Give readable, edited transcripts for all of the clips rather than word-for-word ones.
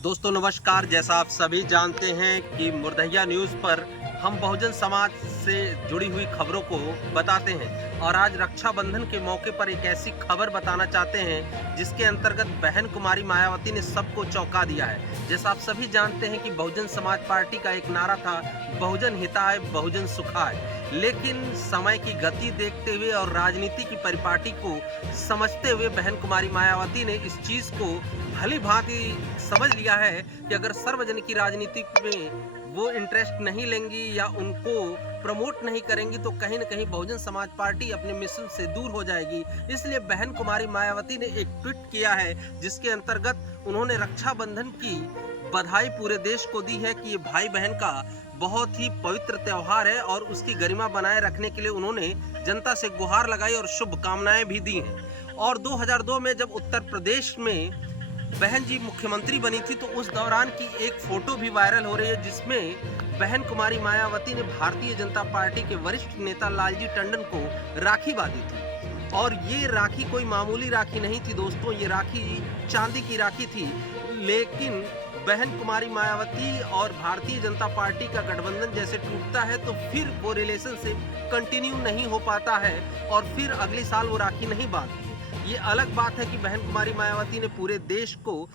दोस्तों नमस्कार। जैसा आप सभी जानते हैं कि मुर्दहिया न्यूज़ पर हम बहुजन समाज से जुड़ी हुई खबरों को बताते हैं और आज रक्षाबंधन के मौके पर एक ऐसी खबर बताना चाहते हैं जिसके अंतर्गत बहन कुमारी मायावती ने सबको चौंका दिया है। जैसा आप सभी जानते हैं कि बहुजन समाज पार्टी का एक नारा था, बहुजन हिताय बहुजन सुखाय। लेकिन समय की गति देखते हुए और राजनीति की परिपाटी को समझते हुए बहन कुमारी मायावती ने इस चीज़ को भली भांति समझ लिया है कि अगर सार्वजनिक की राजनीति में वो इंटरेस्ट नहीं लेंगी या उनको प्रमोट नहीं करेंगी तो कहीं न कहीं बहुजन समाज पार्टी अपने मिशन से दूर हो जाएगी। इसलिए बहन कुमारी मायावती ने एक ट्वीट किया है जिसके अंतर्गत उन्होंने रक्षाबंधन की बधाई पूरे देश को दी है कि ये भाई बहन का बहुत ही पवित्र त्योहार है और उसकी गरिमा बनाए रखने के लिए उन्होंने जनता से गुहार लगाई और शुभकामनाएं भी दी हैं। और 2002 में जब उत्तर प्रदेश में बहन जी मुख्यमंत्री बनी थी तो उस दौरान की एक फोटो भी वायरल हो रही है जिसमें बहन कुमारी मायावती ने भारतीय जनता पार्टी के वरिष्ठ नेता लालजी टंडन को राखी बांधी थी। और ये राखी कोई मामूली राखी नहीं थी दोस्तों, ये राखी चांदी की राखी थी। लेकिन बहन कुमारी मायावती और भारतीय जनता पार्टी का गठबंधन जैसे टूटता है तो फिर वो रिलेशनशिप कंटिन्यू नहीं हो पाता है और फिर अगले साल वो राखी नहीं बांधती। ये अलग बात है कि बहन कुमारी मायावती ने पूरे देश को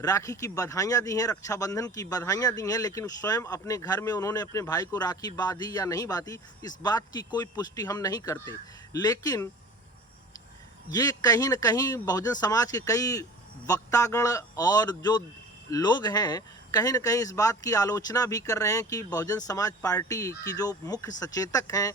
राखी की बधाइयाँ दी हैं, रक्षाबंधन की बधाइयाँ दी हैं, लेकिन स्वयं अपने घर में उन्होंने अपने भाई को राखी बांधी या नहीं बांधी इस बात की कोई पुष्टि हम नहीं करते। लेकिन ये कहीं न कहीं बहुजन समाज के कई वक्तागण और जो लोग हैं कहीं न कहीं इस बात की आलोचना भी कर रहे हैं कि बहुजन समाज पार्टी की जो मुख्य सचेतक हैं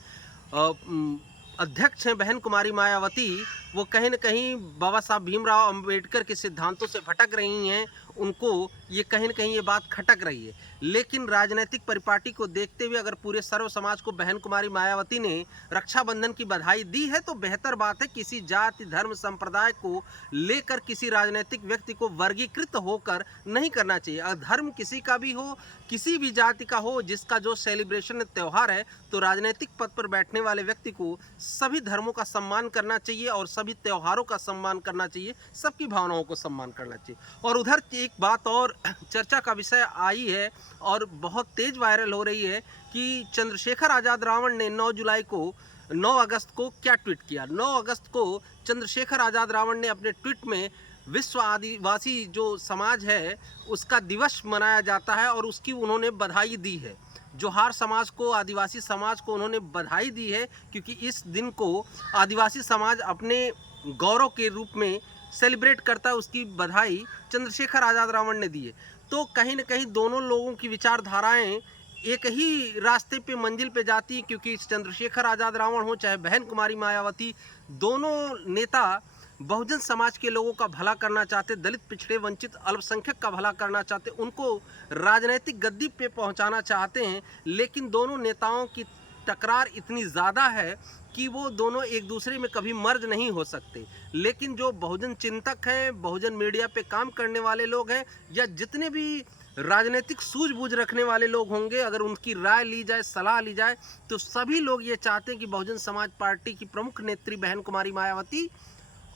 अध्यक्ष हैं बहन कुमारी मायावती, वो कहीं न कहीं बाबा साहब भीमराव अंबेडकर के सिद्धांतों से भटक रही हैं। उनको ये कहीं न कहीं ये बात खटक रही है। लेकिन राजनीतिक परिपाटी को देखते हुए अगर पूरे सर्व समाज को बहन कुमारी मायावती ने रक्षाबंधन की बधाई दी है तो बेहतर बात है। किसी जाति धर्म संप्रदाय को लेकर किसी राजनीतिक व्यक्ति को वर्गीकृत होकर नहीं करना चाहिए। अगर धर्म किसी का भी हो, किसी भी जाति का हो, जिसका जो सेलिब्रेशन त्यौहार है तो राजनीतिक पद पर बैठने वाले व्यक्ति को सभी धर्मों का सम्मान करना चाहिए और सभी त्योहारों का सम्मान करना चाहिए, सबकी भावनाओं को सम्मान करना चाहिए। और उधर एक बात और चर्चा का विषय आई है और बहुत तेज वायरल हो रही है कि चंद्रशेखर आज़ाद रावण ने 9 अगस्त को क्या ट्वीट किया। 9 अगस्त को चंद्रशेखर आज़ाद रावण ने अपने ट्वीट में विश्व आदिवासी जो समाज है उसका दिवस मनाया जाता है और उसकी उन्होंने बधाई दी है। जोहार समाज को, आदिवासी समाज को उन्होंने बधाई दी है क्योंकि इस दिन को आदिवासी समाज अपने गौरव के रूप में सेलिब्रेट करता है। उसकी बधाई चंद्रशेखर आज़ाद रावण ने दी है। तो कहीं न कहीं दोनों लोगों की विचारधाराएं एक ही रास्ते पे मंजिल पे जाती हैं क्योंकि चंद्रशेखर आज़ाद रावण हो चाहे बहन कुमारी मायावती, दोनों नेता बहुजन समाज के लोगों का भला करना चाहते, दलित पिछड़े वंचित अल्पसंख्यक का भला करना चाहते, उनको राजनीतिक गद्दी पे पहुंचाना चाहते हैं। लेकिन दोनों नेताओं की टकरार इतनी ज़्यादा है कि वो दोनों एक दूसरे में कभी मर्ज नहीं हो सकते। लेकिन जो बहुजन चिंतक हैं, बहुजन मीडिया पे काम करने वाले लोग हैं या जितने भी राजनीतिक सूझबूझ रखने वाले लोग होंगे, अगर उनकी राय ली जाए, सलाह ली जाए तो सभी लोग ये चाहते हैं कि बहुजन समाज पार्टी की प्रमुख नेत्री बहन कुमारी मायावती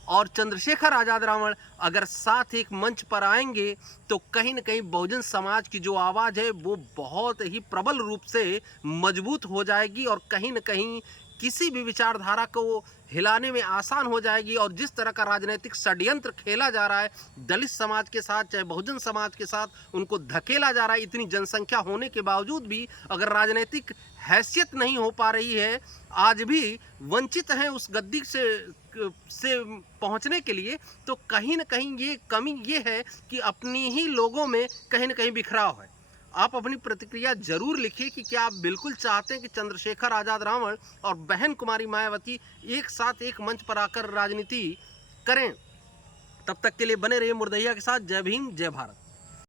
और चंद्रशेखर आज़ाद रावण अगर साथ एक मंच पर आएंगे तो कहीं न कहीं बहुजन समाज की जो आवाज़ है वो बहुत ही प्रबल रूप से मजबूत हो जाएगी और कहीं न कहीं किसी भी विचारधारा को हिलाने में आसान हो जाएगी। और जिस तरह का राजनीतिक षड्यंत्र खेला जा रहा है दलित समाज के साथ चाहे बहुजन समाज के साथ, उनको धकेला जा रहा है, इतनी जनसंख्या होने के बावजूद भी अगर राजनीतिक हैसियत नहीं हो पा रही है, आज भी वंचित हैं उस गद्दी से पहुंचने के लिए, तो कहीं न कहीं ये कमी ये है कि अपनी ही लोगों में कहीं न कहीं बिखराव है। आप अपनी प्रतिक्रिया जरूर लिखिए कि क्या आप बिल्कुल चाहते हैं कि चंद्रशेखर आज़ाद रावण और बहन कुमारी मायावती एक साथ एक मंच पर आकर राजनीति करें। तब तक के लिए बने रहिए मुर्दहिया के साथ। जय भीम, जय भारत।